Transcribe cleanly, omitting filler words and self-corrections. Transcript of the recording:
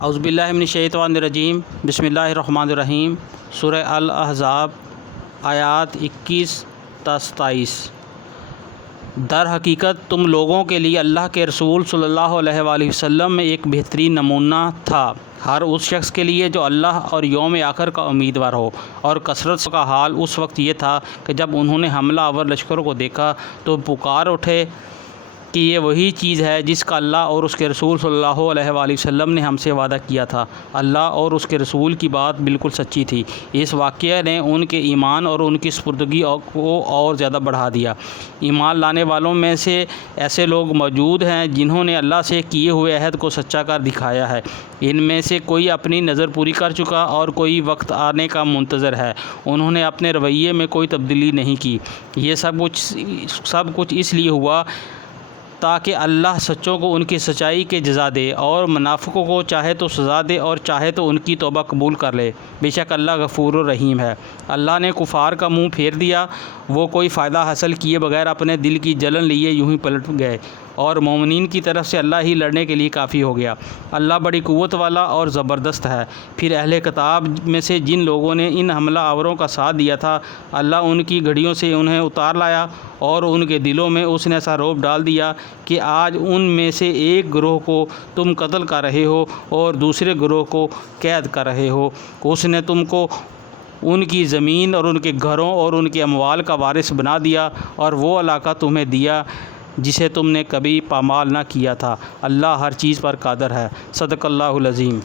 اعوذ باللہ من الشیطان الرجیم، بسم اللہ الرحمن الرحیم۔ سورہ الاحزاب آیات 21 تا 27۔ در حقیقت تم لوگوں کے لیے اللہ کے رسول صلی اللہ علیہ وآلہ وسلم میں ایک بہترین نمونہ تھا، ہر اس شخص کے لیے جو اللہ اور یوم آخر کا امیدوار ہو۔ اور کثرت کا حال اس وقت یہ تھا کہ جب انہوں نے حملہ آور لشکروں کو دیکھا تو پکار اٹھے کہ یہ وہی چیز ہے جس کا اللہ اور اس کے رسول صلی اللہ علیہ وآلہ وسلم نے ہم سے وعدہ کیا تھا۔ اللہ اور اس کے رسول کی بات بالکل سچی تھی۔ اس واقعے نے ان کے ایمان اور ان کی سپردگی کو اور زیادہ بڑھا دیا۔ ایمان لانے والوں میں سے ایسے لوگ موجود ہیں جنہوں نے اللہ سے کیے ہوئے عہد کو سچا کر دکھایا ہے۔ ان میں سے کوئی اپنی نظر پوری کر چکا اور کوئی وقت آنے کا منتظر ہے۔ انہوں نے اپنے رویے میں کوئی تبدیلی نہیں کی۔ یہ سب کچھ اس لیے ہوا تاکہ اللہ سچوں کو ان کی سچائی کے جزا دے اور منافقوں کو چاہے تو سزا دے اور چاہے تو ان کی توبہ قبول کر لے۔ بے شک اللہ غفور و رحیم ہے۔ اللہ نے کفار کا منہ پھیر دیا، وہ کوئی فائدہ حاصل کیے بغیر اپنے دل کی جلن لیے یوں ہی پلٹ گئے، اور مومنین کی طرف سے اللہ ہی لڑنے کے لیے کافی ہو گیا۔ اللہ بڑی قوت والا اور زبردست ہے۔ پھر اہل کتاب میں سے جن لوگوں نے ان حملہ آوروں کا ساتھ دیا تھا، اللہ ان کی گھڑیوں سے انہیں اتار لایا اور ان کے دلوں میں اس نے ایسا رعب ڈال دیا کہ آج ان میں سے ایک گروہ کو تم قتل کر رہے ہو اور دوسرے گروہ کو قید کر رہے ہو۔ اس نے تم کو ان کی زمین اور ان کے گھروں اور ان کے اموال کا وارث بنا دیا اور وہ علاقہ تمہیں دیا جسے تم نے کبھی پامال نہ کیا تھا۔ اللہ ہر چیز پر قادر ہے۔ صدق اللہ العظیم۔